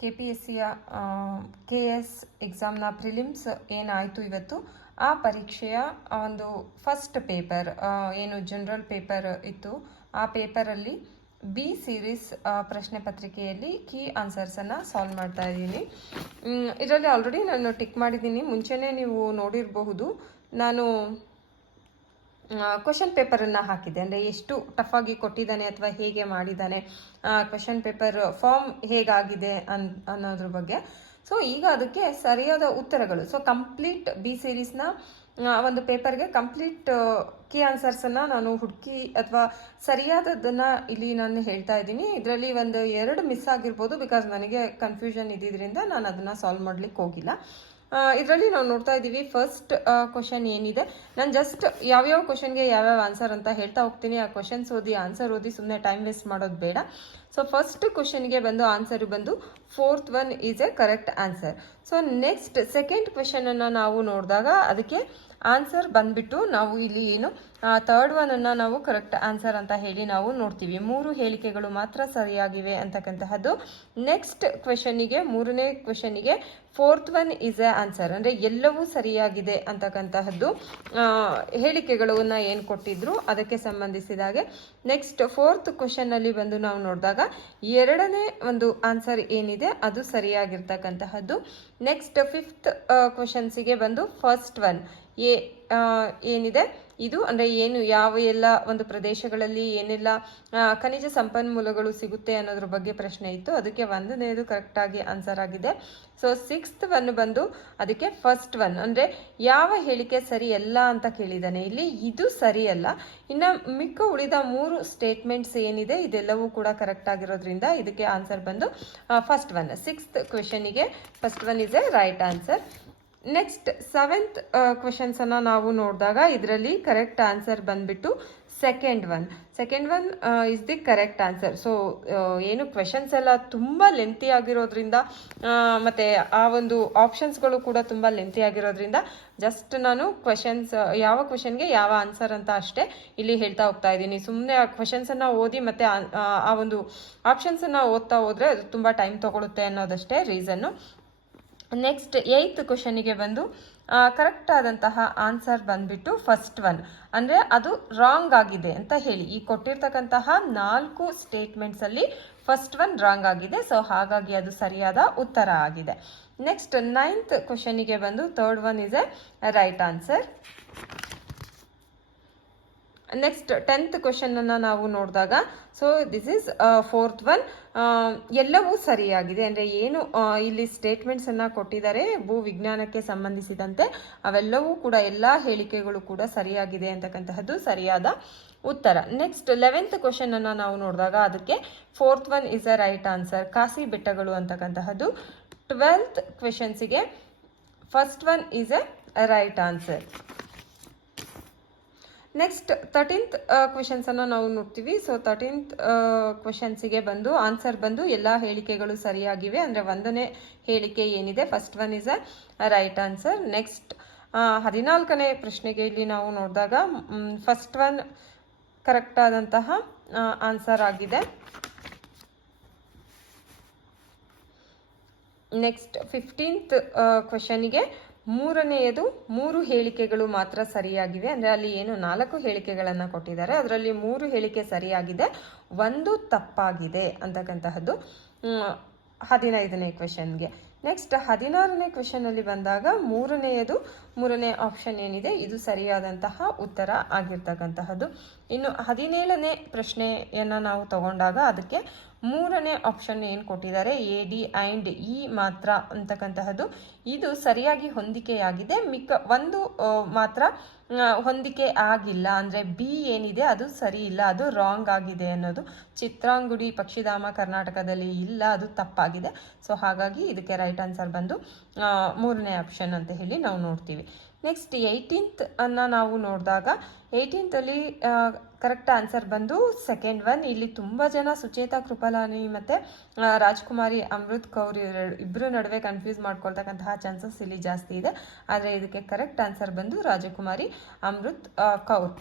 K P S ಸಿಯ K S ಎಕ್ಸಾಮ್ನ prelims ಏನಾಯಿತು ಇವತ್ತು? ಆ ಪರೀಕ್ಷೆಯ ಒಂದು ಫಸ್ಟ್ ಪೇಪರ್ ಏನು ಜನರಲ್ ಪೇಪರ್ ಇತ್ತು. ಆ ಪೇಪರಲ್ಲಿ ಬಿ ಸೀರೀಸ್ ಪ್ರಶ್ನೆ ಪತ್ರಿಕೆಯಲ್ಲಿ ಕೀ ಆನ್ಸರ್ಸನ್ನು ಸಾಲ್ವ್ ಮಾಡ್ತಾ ಇದ್ದೀನಿ. ಇದರಲ್ಲಿ ಆಲ್ರೆಡಿ ನಾನು ಟಿಕ್ ಮಾಡಿದ್ದೀನಿ. ಮುಂಚೆನೇ ನೀವು ನೋಡಿರಬಹುದು. ನಾನು ಕ್ವಶನ್ ಪೇಪರನ್ನು ಹಾಕಿದೆ ಅಂದರೆ ಎಷ್ಟು ಟಫಾಗಿ ಕೊಟ್ಟಿದ್ದಾನೆ ಅಥವಾ ಹೇಗೆ ಮಾಡಿದ್ದಾನೆ? ಕ್ವಶನ್ ಪೇಪರ್ ಫಾರ್ಮ್ ಹೇಗಾಗಿದೆ ಅನ್, ಅನ್ನೋದ್ರ ಬಗ್ಗೆ. ಸೊ ಈಗ ಅದಕ್ಕೆ ಸರಿಯಾದ ಉತ್ತರಗಳು. ಸೊ ಕಂಪ್ಲೀಟ್ ಬಿ ಸೀರೀಸ್ನ ಒಂದು ಪೇಪರ್ಗೆ ಕಂಪ್ಲೀಟ್ ಕೀ ಆನ್ಸರ್ಸನ್ನು ನಾನು ಹುಡುಕಿ ಅಥವಾ ಸರಿಯಾದದ್ದನ್ನು ಇಲ್ಲಿ ನಾನು ಹೇಳ್ತಾ ಇದ್ದೀನಿ. ಇದರಲ್ಲಿ ಒಂದು ಎರಡು ಮಿಸ್ ಆಗಿರ್ಬೋದು ಬಿಕಾಸ್ ನನಗೆ ಕನ್ಫ್ಯೂಷನ್ ಇದ್ದಿದ್ದರಿಂದ ನಾನು ಅದನ್ನು ಸಾಲ್ವ್ ಮಾಡ್ಲಿಕ್ಕೆ ಹೋಗಿಲ್ಲ. ಇದರಲ್ಲಿ ನಾವು ನೋಡ್ತಾ ಇದ್ದೀವಿ ಫಸ್ಟ್ ಕ್ವಶನ್ ಏನಿದೆ. ನಾನು ಜಸ್ಟ್ ಯಾವ್ಯಾವ ಕ್ವಶನ್ಗೆ ಯಾವ್ಯಾವ ಆನ್ಸರ್ ಅಂತ ಹೇಳ್ತಾ ಹೋಗ್ತೀನಿ. ಆ ಕ್ವಶನ್ಸ್ ಓದಿ ಆನ್ಸರ್ ಓದಿ ಸುಮ್ಮನೆ ಟೈಮ್ ವೇಸ್ಟ್ ಮಾಡೋದು ಬೇಡ. ಸೊ ಫಸ್ಟ್ ಕ್ವಶನ್ಗೆ ಬಂದು ಆನ್ಸರ್ ಬಂದು fourth one is a correct answer so next second ಕ್ವಶನನ್ನು ನಾವು ನೋಡಿದಾಗ ಅದಕ್ಕೆ ಆನ್ಸರ್ ಬಂದ್ಬಿಟ್ಟು ನಾವು ಇಲ್ಲಿ ಏನು ಥರ್ಡ್ ಒನನ್ನು ನಾವು ಕರೆಕ್ಟ್ ಆನ್ಸರ್ ಅಂತ ಹೇಳಿ ನಾವು ನೋಡ್ತೀವಿ. ಮೂರು ಹೇಳಿಕೆಗಳು ಮಾತ್ರ ಸರಿಯಾಗಿವೆ ಅಂತಕ್ಕಂತಹದ್ದು. ನೆಕ್ಸ್ಟ್ ಕ್ವೆಶನಿಗೆ ಮೂರನೇ ಕ್ವೆಶನಿಗೆ fourth one is a answer ಅಂದರೆ ಎಲ್ಲವೂ ಸರಿಯಾಗಿದೆ ಅಂತಕ್ಕಂತಹದ್ದು ಹೇಳಿಕೆಗಳನ್ನ ಏನು ಕೊಟ್ಟಿದ್ರು ಅದಕ್ಕೆ ಸಂಬಂಧಿಸಿದಾಗೆ ನೆಕ್ಸ್ಟ್ ಫೋರ್ತ್ ಕ್ವಶನ್ನಲ್ಲಿ ಬಂದು ನಾವು ನೋಡಿದಾಗ ಎರಡನೇ ಒಂದು ಆನ್ಸರ್ ಏನಿದೆ ಅದು ಸರಿಯಾಗಿರ್ತಕ್ಕಂತಹದ್ದು. ನೆಕ್ಸ್ಟ್ ಫಿಫ್ತ್ ಕ್ವೆಶನ್ಸಿಗೆ ಬಂದು ಫಸ್ಟ್ ಒನ್ ಎ ಏನಿದೆ? ಇದು ಅಂದರೆ ಏನು, ಯಾವ ಎಲ್ಲ ಒಂದು ಪ್ರದೇಶಗಳಲ್ಲಿ ಏನೆಲ್ಲ ಖನಿಜ ಸಂಪನ್ಮೂಲಗಳು ಸಿಗುತ್ತೆ ಅನ್ನೋದ್ರ ಬಗ್ಗೆ ಪ್ರಶ್ನೆ ಇತ್ತು. ಅದಕ್ಕೆ ಒಂದನೇದು ಕರೆಕ್ಟಾಗಿ ಆನ್ಸರ್ ಆಗಿದೆ. ಸೊ ಸಿಕ್ಸ್ತ್ ಒನ್ ಬಂದು ಅದಕ್ಕೆ ಫಸ್ಟ್ ಒನ್ ಅಂದರೆ ಯಾವ ಹೇಳಿಕೆ ಸರಿ ಸರಿಯಲ್ಲ ಅಂತ ಕೇಳಿದ್ದಾನೆ ಇಲ್ಲಿ ಇದು ಸರಿಯಲ್ಲ ಇನ್ನು ಮಿಕ್ಕ ಉಳಿದ ಮೂರು ಸ್ಟೇಟ್ಮೆಂಟ್ಸ್ ಏನಿದೆ, ಇದೆಲ್ಲವೂ ಕೂಡ ಕರೆಕ್ಟ್ ಆಗಿರೋದ್ರಿಂದ ಇದಕ್ಕೆ ಆನ್ಸರ್ ಬಂದು first one sixth ಕ್ವೆಶನಿಗೆ first one is a right answer next seventh ಕ್ವಶನ್ಸನ್ನು ನಾವು ನೋಡಿದಾಗ ಇದರಲ್ಲಿ ಕರೆಕ್ಟ್ ಆನ್ಸರ್ ಬಂದ್ಬಿಟ್ಟು second one second one is the correct answer so ಏನು ಕ್ವೆಶನ್ಸ್ ಎಲ್ಲ ತುಂಬ ಲೆಂತಿ ಆಗಿರೋದ್ರಿಂದ ಮತ್ತು ಆ ಒಂದು ಆಪ್ಷನ್ಸ್ಗಳು ಕೂಡ ತುಂಬ ಲೆಂತಿ ಆಗಿರೋದ್ರಿಂದ ಜಸ್ಟ್ ನಾನು ಕ್ವೆಶನ್ಸ್ ಯಾವ ಕ್ವೆಶನ್ಗೆ ಯಾವ ಆನ್ಸರ್ ಅಂತ ಅಷ್ಟೇ ಇಲ್ಲಿ ಹೇಳ್ತಾ ಹೋಗ್ತಾ ಇದ್ದೀನಿ. ಸುಮ್ಮನೆ ಆ ಕ್ವೆಶನ್ಸನ್ನು ಓದಿ ಮತ್ತು ಆ ಒಂದು ಆಪ್ಷನ್ಸನ್ನು ಓದ್ತಾ ಹೋದರೆ ಅದು ತುಂಬ ಟೈಮ್ ತೊಗೊಳುತ್ತೆ ಅನ್ನೋದಷ್ಟೇ ರೀಸನ್ನು ನೆಕ್ಸ್ಟ್ ಏಯ್ತ್ ಕ್ವಶನಿಗೆ ಬಂದು ಕರೆಕ್ಟ್ ಆದಂತಹ ಆನ್ಸರ್ ಬಂದ್ಬಿಟ್ಟು ಫಸ್ಟ್ ಒನ್ ಅಂದರೆ ಅದು ರಾಂಗ್ ಆಗಿದೆ ಅಂತ ಹೇಳಿ. ಈ ಕೊಟ್ಟಿರ್ತಕ್ಕಂತಹ ನಾಲ್ಕು ಸ್ಟೇಟ್ಮೆಂಟ್ಸಲ್ಲಿ ಫಸ್ಟ್ ಒನ್ ರಾಂಗ್ ಆಗಿದೆ. ಸೊ ಹಾಗಾಗಿ ಅದು ಸರಿಯಾದ ಉತ್ತರ ಆಗಿದೆ. ನೆಕ್ಸ್ಟ್ ನೈನ್ತ್ ಕ್ವಶನಿಗೆ ಬಂದು third one is a right answer next tenth ಕ್ವಶನನ್ನು ನಾವು ನೋಡಿದಾಗ so this is fourth one ಎಲ್ಲವೂ ಸರಿಯಾಗಿದೆ. ಅಂದರೆ ಏನು ಇಲ್ಲಿ ಸ್ಟೇಟ್ಮೆಂಟ್ಸನ್ನು ಕೊಟ್ಟಿದ್ದಾರೆ, ಭೂ ವಿಜ್ಞಾನಕ್ಕೆ ಸಂಬಂಧಿಸಿದಂತೆ. ಅವೆಲ್ಲವೂ ಕೂಡ, ಎಲ್ಲ ಹೇಳಿಕೆಗಳು ಕೂಡ ಸರಿಯಾಗಿದೆ ಅಂತಕ್ಕಂತಹದ್ದು ಸರಿಯಾದ ಉತ್ತರ. ನೆಕ್ಸ್ಟ್ ಲೆವೆಂತ್ ಕ್ವಶನನ್ನು ನಾವು ನೋಡಿದಾಗ, ಅದಕ್ಕೆ fourth one is a right answer Khasi ಬೆಟ್ಟಗಳು ಅಂತಕ್ಕಂತಹದ್ದು. Twelfth ಕ್ವೆಶನ್ಸಿಗೆ first one is a right answer next thirteenth ಕ್ವೆಶನ್ಸನ್ನು ನಾವು ನೋಡ್ತೀವಿ. ಸೊ ತರ್ಟೀನ್ತ್ ಕ್ವೆಶನ್ಸಿಗೆ ಬಂದು ಆನ್ಸರ್ ಬಂದು, ಎಲ್ಲ ಹೇಳಿಕೆಗಳು ಸರಿಯಾಗಿವೆ. ಅಂದರೆ ಒಂದನೇ ಹೇಳಿಕೆ ಏನಿದೆ? First one is a right answer next ಹದಿನಾಲ್ಕನೇ ಪ್ರಶ್ನೆಗೆ ಇಲ್ಲಿ ನಾವು ನೋಡಿದಾಗ ಫಸ್ಟ್ ಒನ್ ಕರೆಕ್ಟ್ ಆದಂತಹ ಆನ್ಸರ್ ಆಗಿದೆ. ನೆಕ್ಸ್ಟ್ ಫಿಫ್ಟೀನ್ತ್ ಕ್ವೆಶನಿಗೆ ಮೂರನೆಯದು ಮೂರು ಹೇಳಿಕೆಗಳು ಮಾತ್ರ ಸರಿಯಾಗಿವೆ. ಅಂದರೆ ಅಲ್ಲಿ ಏನು ನಾಲ್ಕು ಹೇಳಿಕೆಗಳನ್ನು ಕೊಟ್ಟಿದ್ದಾರೆ. ಅದರಲ್ಲಿ ಮೂರು ಹೇಳಿಕೆ ಸರಿಯಾಗಿದೆ, ಒಂದು ತಪ್ಪಾಗಿದೆ ಅಂತಕ್ಕಂತಹದ್ದು ಹದಿನೈದನೇ ಕ್ವೆಶನ್ಗೆ ನೆಕ್ಸ್ಟ್ ಹದಿನಾರನೇ ಕ್ವೆಶನಲ್ಲಿ ಬಂದಾಗ ಮೂರನೆಯದು, ಮೂರನೇ ಆಪ್ಷನ್ ಏನಿದೆ, ಇದು ಸರಿಯಾದಂತಹ ಉತ್ತರ ಆಗಿರ್ತಕ್ಕಂತಹದ್ದು. ಇನ್ನು ಹದಿನೇಳನೇ ಪ್ರಶ್ನೆಯನ್ನು ನಾವು ತಗೊಂಡಾಗ ಅದಕ್ಕೆ ಮೂರನೇ ಆಪ್ಷನ್ ಏನು ಕೊಟ್ಟಿದ್ದಾರೆ? ಎ ಡಿ ಆ್ಯಂಡ್ ಇ ಮಾತ್ರ ಅಂತಕ್ಕಂತಹದ್ದು. ಇದು ಸರಿಯಾಗಿ ಹೊಂದಿಕೆಯಾಗಿದೆ. ಮಿಕ್ಕ ಒಂದು ಮಾತ್ರ ಹೊಂದಿಕೆ ಆಗಿಲ್ಲ. ಅಂದರೆ ಬಿ ಏನಿದೆ? ಅದು ಸರಿ ಇಲ್ಲ. ಅದು ರಾಂಗ್ ಆಗಿದೆ ಅನ್ನೋದು. ಚಿತ್ರಾಂಗುಡಿ, ಪಕ್ಷಿಧಾಮ ಕರ್ನಾಟಕದಲ್ಲಿ ಇಲ್ಲ. ಅದು ತಪ್ಪಾಗಿದೆ. ಸೊ ಹಾಗಾಗಿ ಇದಕ್ಕೆ ರೈಟ್ ಆನ್ಸರ್ ಬಂದು ಮೂರನೇ ಆಪ್ಷನ್ ಅಂತ ಹೇಳಿ ನಾವು ನೋಡ್ತೀವಿ. ನೆಕ್ಸ್ಟ್ ಏಯ್ಟೀನ್ತ್ ಅನ್ನು ನಾವು ನೋಡಿದಾಗ ಏಯ್ಟೀನ್ತಲ್ಲಿ ಕರೆಕ್ಟ್ ಆನ್ಸರ್ ಬಂದು ಸೆಕೆಂಡ್ ಒನ್ ಇಲ್ಲಿ ತುಂಬ ಜನ ಸುಚೇತಾ ಕೃಪಲಾನಿ ಮತ್ತು ರಾಜ್ಕುಮಾರಿ ಅಮೃತ್ ಕೌರ್ ಇಬ್ಬರು ನಡುವೆ ಕನ್ಫ್ಯೂಸ್ ಮಾಡ್ಕೊಳ್ತಕ್ಕಂತಹ ಚಾನ್ಸಸ್ ಇಲ್ಲಿ ಜಾಸ್ತಿ ಇದೆ. ಆದರೆ ಇದಕ್ಕೆ ಕರೆಕ್ಟ್ ಆನ್ಸರ್ ಬಂದು Rajkumari Amrit Kaur.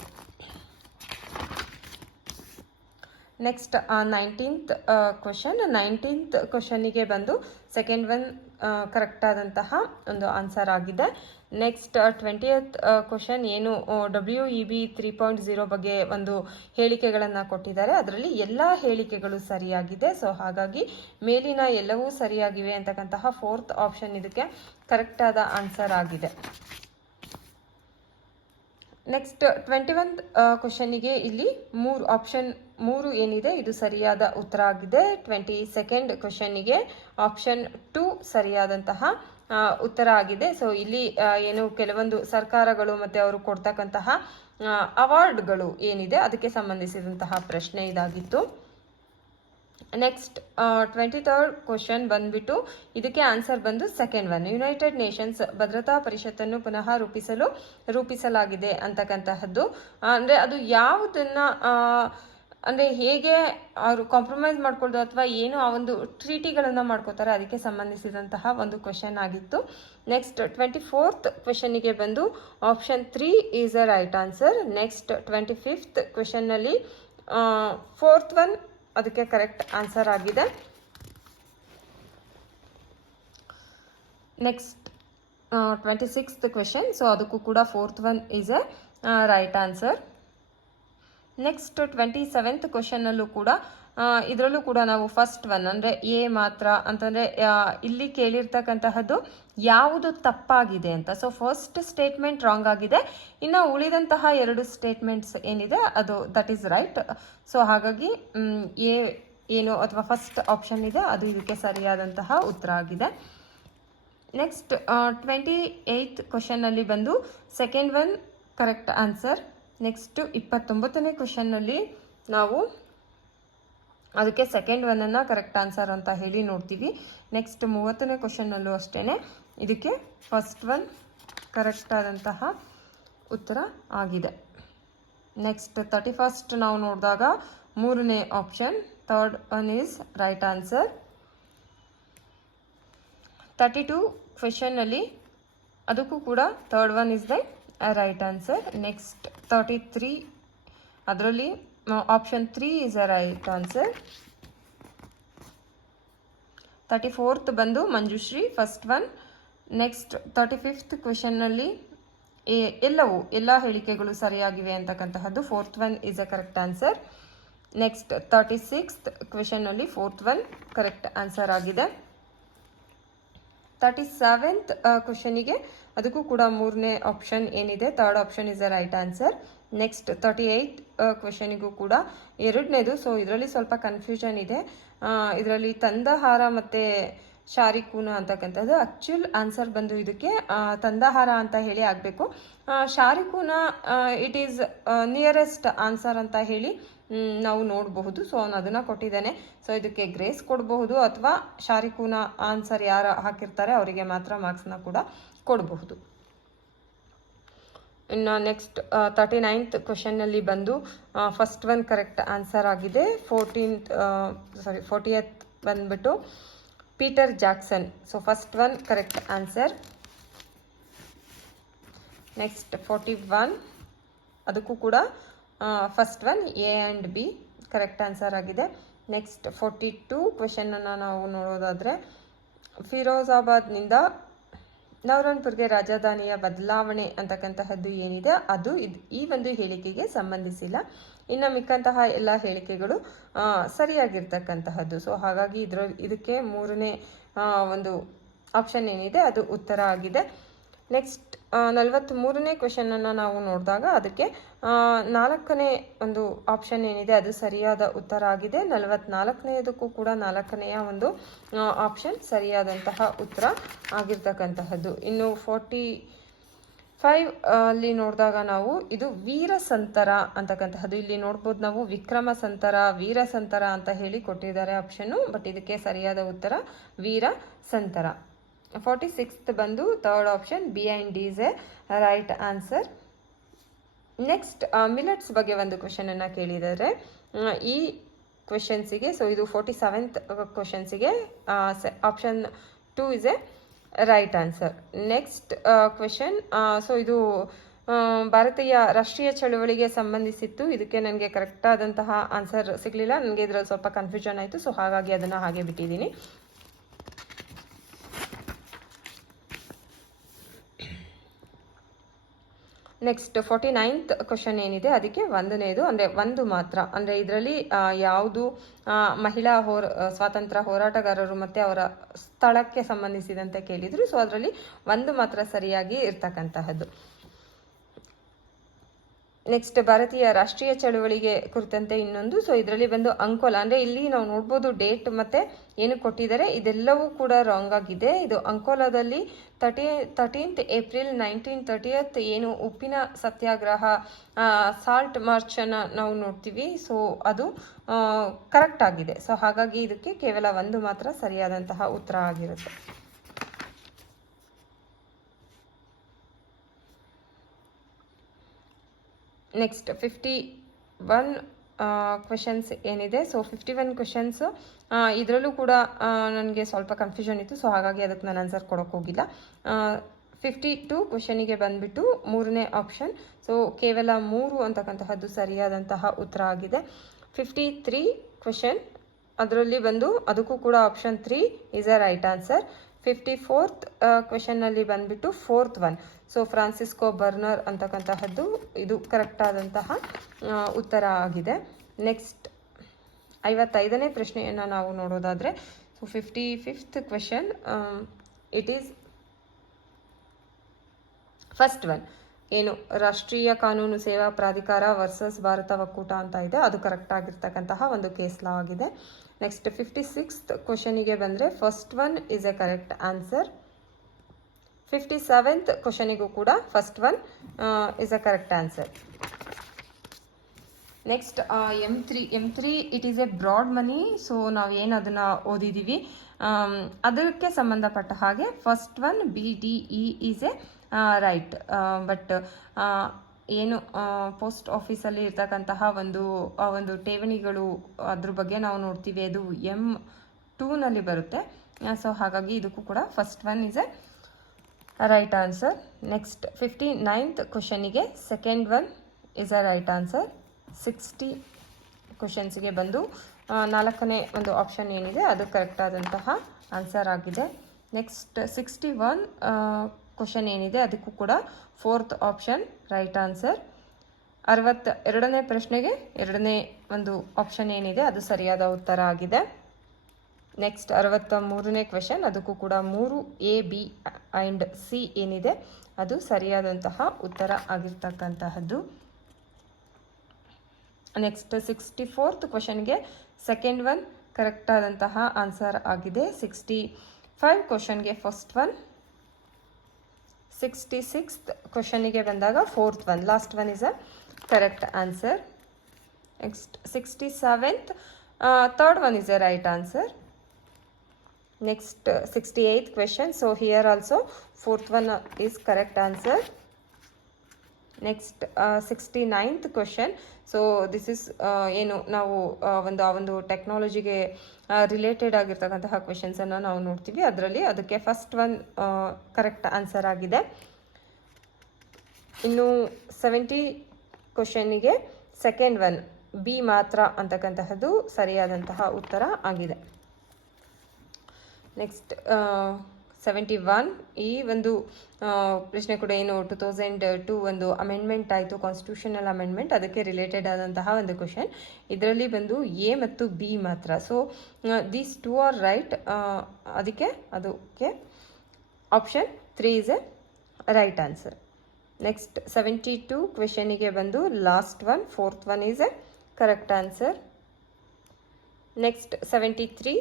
Next nineteenth question nineteenth ಕ್ವಶನಿಗೆ ಬಂದು ಸೆಕೆಂಡ್ ಒನ್ ಕರೆಕ್ಟ್ ಆದಂತಹ ಒಂದು ಆನ್ಸರ್ ಆಗಿದೆ. ನೆಕ್ಸ್ಟ್ ಟ್ವೆಂಟಿಯತ್ ಕ್ವಶನ್ ಏನು? W E B three point zero ಬಗ್ಗೆ ಒಂದು ಹೇಳಿಕೆಗಳನ್ನು ಕೊಟ್ಟಿದ್ದಾರೆ. ಅದರಲ್ಲಿ ಎಲ್ಲ ಹೇಳಿಕೆಗಳು ಸರಿಯಾಗಿದೆ. ಸೊ ಹಾಗಾಗಿ ಮೇಲಿನ ಎಲ್ಲವೂ ಸರಿಯಾಗಿವೆ ಅಂತಕ್ಕಂತಹ ಫೋರ್ತ್ ಆಪ್ಷನ್ ಇದಕ್ಕೆ ಕರೆಕ್ಟ್ ಆದ ಆನ್ಸರ್ ಆಗಿದೆ. ನೆಕ್ಸ್ಟ್ ಟ್ವೆಂಟಿ ಒನ್ ಕ್ವಶನಿಗೆ ಇಲ್ಲಿ ಮೂರು ಆಪ್ಷನ್ ಮೂರು ಏನಿದೆ? ಇದು ಸರಿಯಾದ ಉತ್ತರ ಆಗಿದೆ. ಟ್ವೆಂಟಿ ಸೆಕೆಂಡ್ ಕ್ವಶನಿಗೆ ಆಪ್ಷನ್ ಟು ಸರಿಯಾದಂತಹ ಉತ್ತರ ಆಗಿದೆ. ಸೊ ಇಲ್ಲಿ ಏನು ಕೆಲವೊಂದು ಸರ್ಕಾರಗಳು ಮತ್ತೆ ಅವರು ಕೊಡ್ತಕ್ಕಂತಹ ಅವಾರ್ಡ್ಗಳು ಏನಿದೆ ಅದಕ್ಕೆ ಸಂಬಂಧಿಸಿದಂತಹ ಪ್ರಶ್ನೆ ಇದಾಗಿತ್ತು. ನೆಕ್ಸ್ಟ್ ಟ್ವೆಂಟಿ ಥರ್ಡ್ ಕ್ವಶನ್ ಬಂದ್ಬಿಟ್ಟು ಇದಕ್ಕೆ ಆನ್ಸರ್ ಬಂದು ಸೆಕೆಂಡ್ ಒನ್ ಯುನೈಟೆಡ್ ನೇಷನ್ಸ್ ಭದ್ರತಾ ಪರಿಷತ್ತನ್ನು ಪುನಃ ರೂಪಿಸಲು ರೂಪಿಸಲಾಗಿದೆ ಅಂತಕ್ಕಂತಹದ್ದು. ಅಂದ್ರೆ ಅದು ಯಾವುದನ್ನ ಅಂದ್ರೆ ಹೇಗೆ ಅವರು ಕಾಂಪ್ರಮೈಸ್ ಮಾಡ್ಕೊಳ್ದು ಅಥವಾ ಏನು ಆ ಒಂದು ಟ್ರೀಟಿಗಳನ್ನು ಮಾಡ್ಕೋತಾರೆ ಅದಕ್ಕೆ ಸಂಬಂಧಿಸಿದಂತಹ ಒಂದು ಕ್ವೆಶನ್ ಆಗಿತ್ತು. ನೆಕ್ಸ್ಟ್ ಟ್ವೆಂಟಿ ಫೋರ್ತ್ ಕ್ವೆಶನಿಗೆ ಬಂದು option three is a right answer next twenty fifth ಕ್ವೆಶನ್ನಲ್ಲಿ fourth one ಅದಕ್ಕೆ ಕರೆಕ್ಟ್ ಆನ್ಸರ್ ಆಗಿದೆ. Next twenty sixth question so ಅದಕ್ಕೂ ಕೂಡ fourth one is a right answer next twenty seventh ಕ್ವಶನಲ್ಲೂ ಕೂಡ ಇದರಲ್ಲೂ ಕೂಡ ನಾವು ಫಸ್ಟ್ ಒನ್ ಅಂದರೆ ಎ ಮಾತ್ರ ಅಂತಂದರೆ ಇಲ್ಲಿ ಕೇಳಿರ್ತಕ್ಕಂತಹದ್ದು ಯಾವುದು ತಪ್ಪಾಗಿದೆ ಅಂತ. ಸೊ ಫಸ್ಟ್ ಸ್ಟೇಟ್ಮೆಂಟ್ ರಾಂಗ್ ಆಗಿದೆ. ಇನ್ನು ಉಳಿದಂತಹ ಎರಡು ಸ್ಟೇಟ್ಮೆಂಟ್ಸ್ ಏನಿದೆ, ಅದು ದಟ್ ಈಸ್ ರೈಟ್ ಸೊ ಹಾಗಾಗಿ ಎ, ಏನು ಅಥವಾ ಫಸ್ಟ್ ಆಪ್ಷನ್ ಇದೆ, ಅದು ಇದಕ್ಕೆ ಸರಿಯಾದಂತಹ ಉತ್ತರ ಆಗಿದೆ. ನೆಕ್ಸ್ಟ್ ಟ್ವೆಂಟಿ ಏಯ್ತ್ ಕ್ವಶನ್ನಲ್ಲಿ ಬಂದು second one correct answer next ಇಪ್ಪತ್ತೊಂಬತ್ತನೇ ಕ್ವಶನ್ನಲ್ಲಿ ನಾವು ಅದಕ್ಕೆ ಸೆಕೆಂಡ್ ಒನ್ನನ್ನು ಕರೆಕ್ಟ್ ಆನ್ಸರ್ ಅಂತ ಹೇಳಿ ನೋಡ್ತೀವಿ. ನೆಕ್ಸ್ಟ್ ಮೂವತ್ತನೇ ಕ್ವಶನ್ನಲ್ಲೂ ಅಷ್ಟೇ ಇದಕ್ಕೆ ಫಸ್ಟ್ ಒನ್ ಕರೆಕ್ಟ್ ಆದಂತಹ ಉತ್ತರ ಆಗಿದೆ. ನೆಕ್ಸ್ಟ್ ತರ್ಟಿ ಫಸ್ಟ್ ನಾವು ನೋಡಿದಾಗ ಮೂರನೇ option third one is right answer thirty two ಕ್ವೆಶನ್ನಲ್ಲಿ ಅದಕ್ಕೂ ಕೂಡ third one is the right answer next thirty three ಅದರಲ್ಲಿ option three is a right answer thirty fourth ಬಂದು Manjushree first one next thirty fifth ಕ್ವೆಶನ್ನಲ್ಲಿ ಎಲ್ಲವೂ, ಎಲ್ಲ ಹೇಳಿಕೆಗಳು ಸರಿಯಾಗಿವೆ ಅಂತಕ್ಕಂತಹದ್ದು fourth one is a correct answer next thirty sixth ಕ್ವೆಶನ್ನಲ್ಲಿ fourth one correct answer ಆಗಿದೆ. Thirty seventh ಕ್ವಶನಿಗೆ ಅದಕ್ಕೂ ಕೂಡ ಮೂರನೇ ಆಪ್ಷನ್ ಏನಿದೆ? Third option is the right answer next thirty eight ಕ್ವೆಶನಿಗೂ ಕೂಡ ಎರಡನೇದು. ಸೊ ಇದರಲ್ಲಿ ಸ್ವಲ್ಪ ಕನ್ಫ್ಯೂಷನ್ ಇದೆ. ಇದರಲ್ಲಿ ತಂದಹಾರ ಮತ್ತು ಶಾರಿಕೂನ ಅಂತಕ್ಕಂಥದ್ದು. ಆ್ಯಕ್ಚುಲ್ ಆನ್ಸರ್ ಬಂದು ಇದಕ್ಕೆ ತಂದಹಾರ ಅಂತ ಹೇಳಿ ಆಗಬೇಕು. ಶಾರಿಕೂನ ಇಟ್ ಈಸ್ ನಿಯರೆಸ್ಟ್ ಆನ್ಸರ್ ಅಂತ ಹೇಳಿ ನಾವು ನೋಡಬಹುದು. ಸೊ ಅವನು ಅದನ್ನು ಕೊಟ್ಟಿದ್ದಾನೆ. ಸೊ ಇದಕ್ಕೆ ಗ್ರೇಸ್ ಕೊಡಬಹುದು. ಅಥವಾ ಶಾರಿಕೂನ ಆನ್ಸರ್ ಯಾರು ಹಾಕಿರ್ತಾರೆ, ಅವರಿಗೆ ಮಾತ್ರ ಮಾರ್ಕ್ಸ್ನ ಕೂಡ ಕೊಡಬಹುದು. ಇನ್ನು ನೆಕ್ಸ್ಟ್ ತರ್ಟಿ ನೈನ್ತ್ ಕ್ವಶನ್ನಲ್ಲಿ ಬಂದು ಫಸ್ಟ್ ಒನ್ ಕರೆಕ್ಟ್ ಆನ್ಸರ್ ಆಗಿದೆ. ಫೋರ್ಟೀನ್ತ್ ಸಾರಿ ಫೋರ್ಟಿಯತ್ ಬಂದ್ಬಿಟ್ಟು Peter Jackson so first one correct answer next forty one ಅದಕ್ಕೂ ಕೂಡ first one A and B correct answer ಆಗಿದೆ. ನೆಕ್ಸ್ಟ್ ಫೋರ್ಟಿ ಟೂ ಕ್ವೆಶನನ್ನು ನಾವು ನೋಡೋದಾದರೆ, ಫಿರೋಜಾಬಾದ್ನಿಂದ ನವರಂಗ್ಪುರ್ಗೆ ರಾಜಧಾನಿಯ ಬದಲಾವಣೆ ಅಂತಕ್ಕಂತಹದ್ದು ಏನಿದೆ, ಅದು ಈ ಒಂದು ಹೇಳಿಕೆಗೆ ಸಂಬಂಧಿಸಿಲ್ಲ. ಇನ್ನು ಮಿಕ್ಕಂತಹ ಎಲ್ಲ ಹೇಳಿಕೆಗಳು ಸರಿಯಾಗಿರ್ತಕ್ಕಂತಹದ್ದು. ಸೊ ಹಾಗಾಗಿ ಇದರ ಇದಕ್ಕೆ ಮೂರನೇ ಒಂದು ಆಪ್ಷನ್ ಏನಿದೆ, ಅದು ಉತ್ತರ ಆಗಿದೆ. ನೆಕ್ಸ್ಟ್ ನಲವತ್ತ್ ಮೂರನೇ ಕ್ವೆಶನನ್ನು ನಾವು ನೋಡಿದಾಗ ಅದಕ್ಕೆ ನಾಲ್ಕನೇ ಒಂದು ಆಪ್ಷನ್ ಏನಿದೆ, ಅದು ಸರಿಯಾದ ಉತ್ತರ ಆಗಿದೆ. ನಲವತ್ನಾಲ್ಕನೆಯದಕ್ಕೂ ಕೂಡ ನಾಲ್ಕನೆಯ ಒಂದು ಆಪ್ಷನ್ ಸರಿಯಾದಂತಹ ಉತ್ತರ ಆಗಿರ್ತಕ್ಕಂತಹದ್ದು. ಇನ್ನು ಫೋರ್ಟಿ ಫೈವ್ ಅಲ್ಲಿ ನೋಡಿದಾಗ ನಾವು ಇದು ವೀರ ಸಂತರ ಅಂತಕ್ಕಂತಹದ್ದು. ಇಲ್ಲಿ ನೋಡ್ಬೋದು ನಾವು ವಿಕ್ರಮ ಸಂತರ, ವೀರ ಸಂತರ ಅಂತ ಹೇಳಿ ಕೊಟ್ಟಿದ್ದಾರೆ ಆಪ್ಷನ್ನು ಬಟ್ ಇದಕ್ಕೆ ಸರಿಯಾದ ಉತ್ತರ ವೀರ ಸಂತರ. ಫಾರ್ಟಿ ಸಿಕ್ಸ್ತ್ ಬಂದು third option B and D is a right answer next millets ಬಗ್ಗೆ ಒಂದು ಕ್ವಶನನ್ನು ಕೇಳಿದ್ದಾರೆ ಆ, ಈ ಕ್ವೆಶನ್ಸಿಗೆ ಸೊ ಇದು forty seventh ಕ್ವಶನ್ಸಿಗೆ option two is a right answer next question so ಇದು ಭಾರತೀಯ ರಾಷ್ಟ್ರೀಯ ಚಳುವಳಿಗೆ ಸಂಬಂಧಿಸಿತ್ತು. ಇದಕ್ಕೆ ನನಗೆ ಕರೆಕ್ಟ್ ಆದಂತಹ ಆನ್ಸರ್ ಸಿಗಲಿಲ್ಲ. ನನಗೆ ಇದರಲ್ಲಿ ಸ್ವಲ್ಪ ಕನ್ಫ್ಯೂಷನ್ ಆಯಿತು. ಸೊ ಹಾಗಾಗಿ ಅದನ್ನು ಹಾಗೆ ಬಿಟ್ಟಿದ್ದೀನಿ. ನೆಕ್ಸ್ಟ್ ಫೋರ್ಟಿ ನೈನ್ತ್ ಕ್ವಶನ್ ಏನಿದೆ? ಅದಕ್ಕೆ ಒಂದನೇದು, ಅಂದರೆ ಒಂದು ಮಾತ್ರ. ಅಂದರೆ ಇದರಲ್ಲಿ ಯಾವುದು ಮಹಿಳಾ ಹೋರ್ ಸ್ವಾತಂತ್ರ್ಯ ಹೋರಾಟಗಾರರು ಮತ್ತು ಅವರ ಸ್ಥಳಕ್ಕೆ ಸಂಬಂಧಿಸಿದಂತೆ ಕೇಳಿದರು. ಸೊ ಅದರಲ್ಲಿ ಒಂದು ಮಾತ್ರ ಸರಿಯಾಗಿ ಇರ್ತಕ್ಕಂತಹದ್ದು. ನೆಕ್ಸ್ಟ್ ಭಾರತೀಯ ರಾಷ್ಟ್ರೀಯ ಚಳುವಳಿಗೆ ಕುರಿತಂತೆ ಇನ್ನೊಂದು. ಸೊ ಇದರಲ್ಲಿ ಬಂದು ಅಂಕೋಲ. ಅಂದರೆ ಇಲ್ಲಿ ನಾವು ನೋಡ್ಬೋದು ಡೇಟ್ ಮತ್ತು ಏನು ಕೊಟ್ಟಿದ್ದಾರೆ. ಇದೆಲ್ಲವೂ ಕೂಡ ರಾಂಗ್ ಆಗಿದೆ. ಇದು ಅಂಕೋಲಾದಲ್ಲಿ thirty thirteenth April nineteen thirtieth ಏನು ಉಪ್ಪಿನ ಸತ್ಯಾಗ್ರಹ ಸಾಲ್ಟ್ ಮಾರ್ಚನ್ನು ನಾವು ನೋಡ್ತೀವಿ. ಸೊ ಅದು ಕರೆಕ್ಟ್ ಆಗಿದೆ. ಸೊ ಹಾಗಾಗಿ ಇದಕ್ಕೆ ಕೇವಲ ಒಂದು ಮಾತ್ರ ಸರಿಯಾದಂತಹ ಉತ್ತರ ಆಗಿರುತ್ತೆ. ನೆಕ್ಸ್ಟ್ ಫಿಫ್ಟಿ ಒನ್ ಕ್ವೆಶನ್ಸ್ ಏನಿದೆ. ಸೊ ಫಿಫ್ಟಿ ಒನ್ ಕ್ವೆಶನ್ಸು ಇದರಲ್ಲೂ ಕೂಡ ನನಗೆ ಸ್ವಲ್ಪ ಕನ್ಫ್ಯೂಷನ್ ಇತ್ತು. ಸೊ ಹಾಗಾಗಿ ಅದಕ್ಕೆ ನಾನು ಆನ್ಸರ್ ಕೊಡೋಕೆ ಹೋಗಿಲ್ಲ. ಫಿಫ್ಟಿ ಟು ಕ್ವೆಶನಿಗೆ ಬಂದುಬಿಟ್ಟು ಮೂರನೇ ಆಪ್ಷನ್ ಸೊ ಕೇವಲ ಮೂರು ಅಂತಕ್ಕಂತಹದ್ದು ಸರಿಯಾದಂತಹ ಉತ್ತರ ಆಗಿದೆ. ಫಿಫ್ಟಿ ತ್ರೀ ಕ್ವೆಶನ್ ಅದರಲ್ಲಿ ಬಂದು ಅದಕ್ಕೂ ಕೂಡ option three is a right answer fifty fourth ಕ್ವೆಶನ್ನಲ್ಲಿ ಬಂದ್ಬಿಟ್ಟು fourth one so Francisco burner ಅಂತಕ್ಕಂತಹದ್ದು ಇದು ಕರೆಕ್ಟ್ ಆದಂತಹ ಉತ್ತರ ಆಗಿದೆ. ನೆಕ್ಸ್ಟ್ ಐವತ್ತೈದನೇ ಪ್ರಶ್ನೆಯನ್ನು ನಾವು ನೋಡೋದಾದರೆ so fifty fifth question it is first one ಏನು ರಾಷ್ಟ್ರೀಯ ಕಾನೂನು ಸೇವಾ ಪ್ರಾಧಿಕಾರ ವರ್ಸಸ್ ಭಾರತ ಒಕ್ಕೂಟ ಅಂತ ಇದೆ. ಅದು ಕರೆಕ್ಟ್ ಆಗಿರ್ತಕ್ಕಂತಹ ಒಂದು ಕೇಸ್ ಲಾ ಆಗಿದೆ. ನೆಕ್ಸ್ಟ್ ಫಿಫ್ಟಿ ಸಿಕ್ಸ್ತ್ ಕ್ವಶನಿಗೆ ಬಂದರೆ first one is a correct answer fifty seventh ಕ್ವಶನಿಗೂ ಕೂಡ first one is a correct answer next M three M three it is a broad money so ನಾವು ಏನು ಅದನ್ನು ಓದಿದ್ದೀವಿ ಅದಕ್ಕೆ ಸಂಬಂಧಪಟ್ಟ ಹಾಗೆ first one B D E is a right but ಏನು post ಆಫೀಸಲ್ಲಿ ಇರ್ತಕ್ಕಂತಹ ಒಂದು, ಆ ಒಂದು ಠೇವಣಿಗಳು ಅದ್ರ ಬಗ್ಗೆ ನಾವು ನೋಡ್ತೀವಿ. ಅದು ಎಂ ಟೂನಲ್ಲಿ ಬರುತ್ತೆ. ಸೊ ಹಾಗಾಗಿ ಇದಕ್ಕೂ ಕೂಡ first one is a right answer next fifty ninth ಕ್ವಶನಿಗೆ second one is a right answer sixty ಕ್ವಶನ್ಸ್ಗೆ ಬಂದು ನಾಲ್ಕನೇ ಒಂದು ಆಪ್ಷನ್ ಏನಿದೆ, ಅದು ಕರೆಕ್ಟ್ ಆದಂತಹ ಆನ್ಸರ್ ಆಗಿದೆ. ನೆಕ್ಸ್ಟ್ ಸಿಕ್ಸ್ಟಿ ಒನ್ ಕ್ವಶನ್ ಏನಿದೆ? ಅದಕ್ಕೂ ಕೂಡ ಫೋರ್ತ್ ಆಪ್ಷನ್ ರೈಟ್ ಆನ್ಸರ್ ಅರವತ್ತ ಎರಡನೇ ಪ್ರಶ್ನೆಗೆ ಎರಡನೇ ಒಂದು ಆಪ್ಷನ್ ಏನಿದೆ? ಅದು ಸರಿಯಾದ ಉತ್ತರ ಆಗಿದೆ. ನೆಕ್ಸ್ಟ್ ಅರವತ್ತ ಮೂರನೇ ಕ್ವೆಶನ್ ಅದಕ್ಕೂ ಕೂಡ ಮೂರು ಎ ಬಿ ಆ್ಯಂಡ್ ಸಿ ಏನಿದೆ? ಅದು ಸರಿಯಾದಂತಹ ಉತ್ತರ ಆಗಿರ್ತಕ್ಕಂತಹದ್ದು. ನೆಕ್ಸ್ಟ್ ಸಿಕ್ಸ್ಟಿ ಫೋರ್ತ್ ಕ್ವಶನ್ಗೆ ಸೆಕೆಂಡ್ ಒನ್ ಕರೆಕ್ಟ್ ಆದಂತಹ ಆನ್ಸರ್ ಆಗಿದೆ. ಸಿಕ್ಸ್ಟಿ ಫೈವ್ ಕ್ವಶನ್ಗೆ ಫಸ್ಟ್ ಒನ್ ಸಿಕ್ಸ್ಟಿ ಸಿಕ್ಸ್ತ್ ಕ್ವಶನಿಗೆ ಬಂದಾಗ fourth one last one is a correct answer next sixty seventh third one is a right answer next sixty eighth question so here also fourth one is correct answer next sixty ninth question so this is ಏನು ನಾವು ಆ, ಒಂದು ಆ ಒಂದು ಟೆಕ್ನಾಲಜಿಗೆ related ಆಗಿರ್ತಕ್ಕಂತಹ ಕ್ವೆಶನ್ಸನ್ನು ನಾವು ನೋಡ್ತೀವಿ. ಅದರಲ್ಲಿ ಅದಕ್ಕೆ ಫಸ್ಟ್ ಒನ್ ಕರೆಕ್ಟ್ ಆನ್ಸರ್ ಆಗಿದೆ. ಇನ್ನು ಸೆವೆಂಟಿ ಕ್ವಶನ್ಗೆ ಸೆಕೆಂಡ್ ಒನ್ ಬಿ ಮಾತ್ರ ಅಂತಕ್ಕಂತಹದ್ದು ಸರಿಯಾದಂತಹ ಉತ್ತರ ಆಗಿದೆ. Next seventy one. ಈ ಒಂದು ಪ್ರಶ್ನೆ ಕೂಡ ಏನು, ಟು ತೌಸಂಡ್ ಟು ಒಂದು ಅಮೆಂಡ್ಮೆಂಟ್ ಆಯಿತು ಕಾನ್ಸ್ಟಿಟ್ಯೂಷನಲ್ ಅಮೆಂಡ್ಮೆಂಟ್ ಅದಕ್ಕೆ ರಿಲೇಟೆಡ್ ಆದಂತಹ ಒಂದು ಕ್ವಶನ್ ಇದರಲ್ಲಿ ಬಂದು ಎ ಮತ್ತು ಬಿ ಮಾತ್ರ. So these two are right ಅದಕ್ಕೆ ಅದಕ್ಕೆ option three is a right answer next seventy two ಕ್ವೆಶನಿಗೆ ಬಂದು last one fourth one is a correct answer next seventy three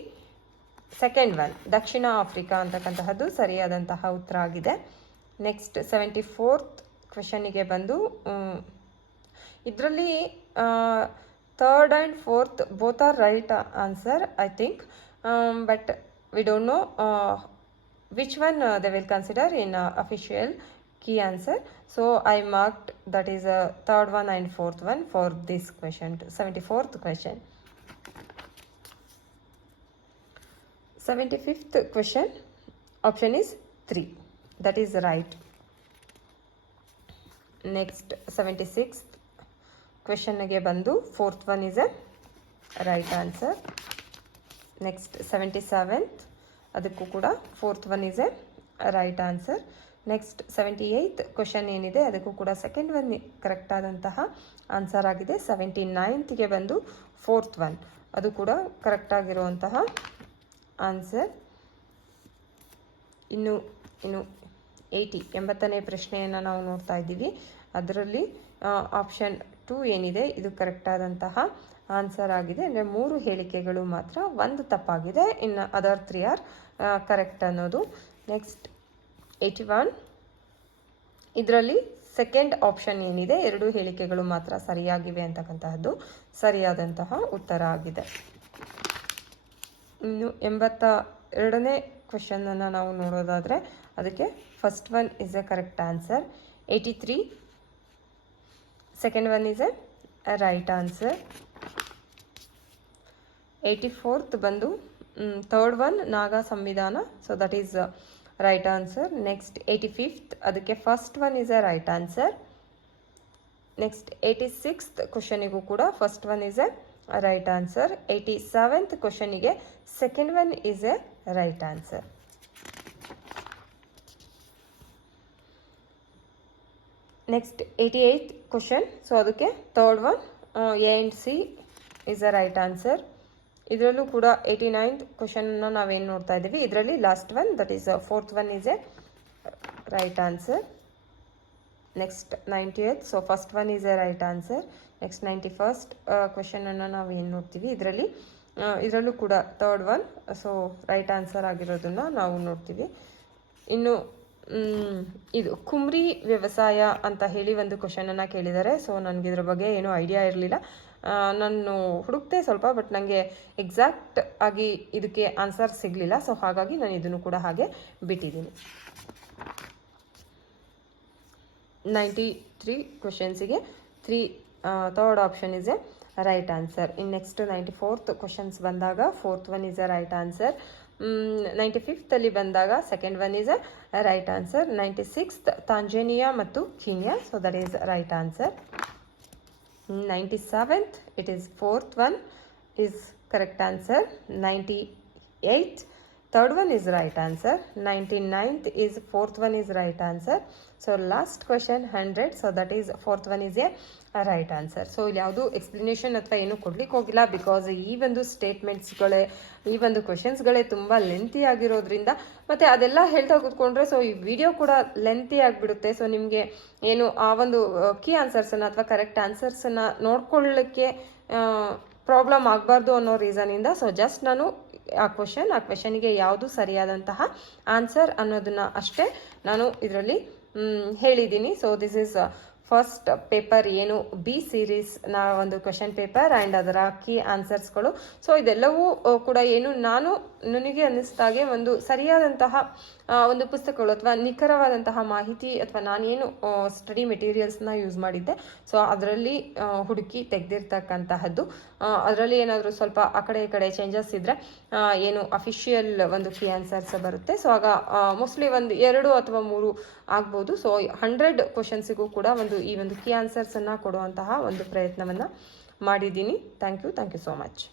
second one Dakshina Africa ಅಂತಕ್ಕಂತಹದ್ದು ಸರಿಯಾದಂತಹ ಉತ್ತರ ಆಗಿದೆ. Next seventy fourth ಕ್ವೆಶನಿಗೆ ಬಂದು ಇದರಲ್ಲಿ third and fourth both are right answer I think but we don't know which one will they will consider in key official key answer. So, i marked third one and fourth one for this question seventy fourth question. 74th fifth 75th question. Option is 3 that is right. Next seventy six ಕ್ವೆಶನ್ಗೆ ಬಂದು fourth one is a right answer next seventy seventh ಅದಕ್ಕೂ ಕೂಡ fourth one is a right answer next seventy eighth question ಏನಿದೆ ಅದಕ್ಕೂ ಕೂಡ second one correct ಆದಂತಹ answer ಆಗಿದೆ. Seventy ನೈನ್ತ್ಗೆ ಬಂದು ಫೋರ್ತ್ ಒನ್ ಅದು ಕೂಡ ಕರೆಕ್ಟ್ ಆಗಿರುವಂತಹ ಆನ್ಸರ್ ಇನ್ನು ಇನ್ನು ಏಯ್ಟಿ ಎಂಬತ್ತನೇ ಪ್ರಶ್ನೆಯನ್ನು ನಾವು ನೋಡ್ತಾ ಇದ್ದೀವಿ. ಅದರಲ್ಲಿ ಆಪ್ಷನ್ ಟೂ ಏನಿದೆ, ಇದು ಕರೆಕ್ಟ್ ಆದಂತಹ ಆನ್ಸರ್ ಆಗಿದೆ. ಅಂದರೆ ಮೂರು ಹೇಳಿಕೆಗಳು ಮಾತ್ರ ಒಂದು ತಪ್ಪಾಗಿದೆ. ಇನ್ನು ಅದರ್ ತ್ರೀ ಆರ್ ಕರೆಕ್ಟ್ ಅನ್ನೋದು. ನೆಕ್ಸ್ಟ್ ಏಯ್ಟಿ ಒನ್ ಇದರಲ್ಲಿ ಸೆಕೆಂಡ್ ಆಪ್ಷನ್ ಏನಿದೆ, ಎರಡು ಹೇಳಿಕೆಗಳು ಮಾತ್ರ ಸರಿಯಾಗಿವೆ ಅಂತಕ್ಕಂತಹದ್ದು ಸರಿಯಾದಂತಹ ಉತ್ತರ ಆಗಿದೆ. ಇನ್ನು ಎಂಬತ್ತ ಎರಡನೇ ಕ್ವೆಶನನ್ನು ನಾವು ನೋಡೋದಾದರೆ ಅದಕ್ಕೆ first one is a correct answer eighty three second one is a right answer eighty fourth ಬಂದು ಥರ್ಡ್ ಒನ್ ನಾಗಾ ಸಂವಿಧಾನ. So that is right answer next eighty fifth ಅದಕ್ಕೆ first one is a right answer next eighty sixth ಕ್ವಶನಿಗೂ ಕೂಡ first one is a right answer eighty seventh ಕ್ವಶನಿಗೆ second one is a right answer next eighty eighth question so ಅದಕ್ಕೆ third one A and C is a right answer ಇದರಲ್ಲೂ ಕೂಡ eighty ninth ಕ್ವಶನ್ನ ನಾವೇನು ನೋಡ್ತಾ ಇದ್ದೀವಿ? ಇದರಲ್ಲಿ last one that is fourth one is a right answer next ninetieth so first one is a right answer next ninety first ಕ್ವೆಶನನ್ನು ನಾವು ಏನು ನೋಡ್ತೀವಿ? ಇದರಲ್ಲಿ ಇದರಲ್ಲೂ ಕೂಡ third one so right answer ಆಗಿರೋದನ್ನು ನಾವು ನೋಡ್ತೀವಿ. ಇನ್ನು ಇದು ಕುಮ್ರಿ ವ್ಯವಸಾಯ ಅಂತ ಹೇಳಿ ಒಂದು ಕ್ವಶನನ್ನು ಕೇಳಿದ್ದಾರೆ ಸೊ ನನಗೆ ಇದ್ರ ಬಗ್ಗೆ ಏನೂ ಐಡಿಯಾ ಇರಲಿಲ್ಲ. ನಾನು ಹುಡುಕ್ತೆ ಸ್ವಲ್ಪ ಬಟ್ ನನಗೆ ಎಕ್ಸಾಕ್ಟ್ ಆಗಿ ಇದಕ್ಕೆ ಆನ್ಸರ್ ಸಿಗಲಿಲ್ಲ. ಸೊ ಹಾಗಾಗಿ ನಾನು ಇದನ್ನು ಕೂಡ ಹಾಗೆ ಬಿಟ್ಟಿದ್ದೀನಿ. Ninety three ಕ್ವಶನ್ಸಿಗೆ three third option is a right answer in next ninety fourth questions ಬಂದಾಗ fourth one is a right answer ninety ಫಿಫ್ತಲ್ಲಿ ಬಂದಾಗ second one is a right answer ninety sixth Tanzania ಮತ್ತು Kenya so that is right answer ninety seventh it is fourth one is correct answer ninety 98 third one is right answer. 99th is fourth one is right answer. So, last question 100 so, that is fourth one is a right answer so ಇಲ್ಲಿ ಯಾವುದು explanation ಅಥವಾ ಏನು ಕೊಡ್ಲಿಕ್ಕೆ ಹೋಗಿಲ್ಲ because ಈ ಒಂದು ಸ್ಟೇಟ್ಮೆಂಟ್ಸ್ಗಳೇ ಈ ಒಂದು ಕ್ವಶನ್ಸ್ಗಳೇ ತುಂಬ ಲೆಂತಿ ಆಗಿರೋದ್ರಿಂದ ಮತ್ತು ಅದೆಲ್ಲ ಹೇಳ್ತಾ ಕೂತ್ಕೊಂಡ್ರೆ ಸೊ ಈ ವಿಡಿಯೋ ಕೂಡ ಲೆಂತಿ ಆಗಿಬಿಡುತ್ತೆ. ಸೊ ನಿಮಗೆ ಏನು ಆ ಒಂದು ಕೀ ಆನ್ಸರ್ಸನ್ನು ಅಥವಾ ಕರೆಕ್ಟ್ ಆನ್ಸರ್ಸನ್ನು ನೋಡ್ಕೊಳ್ಳಿಕ್ಕೆ ಪ್ರಾಬ್ಲಮ್ ಆಗಬಾರ್ದು ಅನ್ನೋ ರೀಸನಿಂದ ಸೊ ಜಸ್ಟ್ ನಾನು ಆ ಕ್ವಶನ್ ಆ ಕ್ವಶನ್ಗೆ ಯಾವುದು ಸರಿಯಾದಂತಹ ಆನ್ಸರ್ ಅನ್ನೋದನ್ನ ಅಷ್ಟೇ ನಾನು ಇದರಲ್ಲಿ ಹೇಳಿದ್ದೀನಿ. So this is first paper ಏನು ಬಿ ಸೀರೀಸ್ನ ಒಂದು ಕ್ವೆಶನ್ ಪೇಪರ್ ಆ್ಯಂಡ್ ಅದರ ಕೀ ಆನ್ಸರ್ಸ್ಗಳು ಸೊ ಇದೆಲ್ಲವೂ ಕೂಡ ಏನು ನಾನು, ನನಗೆ ಅನ್ನಿಸ್ದಾಗೆ ಒಂದು ಸರಿಯಾದಂತಹ ಒಂದು ಪುಸ್ತಕಗಳು ಅಥವಾ ನಿಖರವಾದಂತಹ ಮಾಹಿತಿ ಅಥವಾ ನಾನೇನು ಸ್ಟಡಿ ಮೆಟೀರಿಯಲ್ಸ್ನ ಯೂಸ್ ಮಾಡಿದ್ದೆ. ಸೊ ಅದರಲ್ಲಿ ಹುಡುಕಿ ತೆಗೆದಿರ್ತಕ್ಕಂತಹದ್ದು. ಅದರಲ್ಲಿ ಏನಾದರೂ ಸ್ವಲ್ಪ ಆ ಕಡೆ ಈ ಕಡೆ ಚೇಂಜಸ್ ಇದ್ದರೆ ಏನು ಅಫಿಷಿಯಲ್ ಒಂದು ಕೀ ಆನ್ಸರ್ಸ್ ಬರುತ್ತೆ. ಸೊ ಆಗ ಮೋಸ್ಟ್ಲಿ ಒಂದು ಎರಡು ಅಥವಾ ಮೂರು ಆಗ್ಬೋದು. ಸೊ ಹಂಡ್ರೆಡ್ ಕ್ವಶನ್ಸಿಗೂ ಕೂಡ ಒಂದು ಈ ಒಂದು ಕೀ ಆನ್ಸರ್ಸನ್ನು ಕೊಡುವಂತಹ ಒಂದು ಪ್ರಯತ್ನವನ್ನು ಮಾಡಿದ್ದೀನಿ. Thank you thank you so much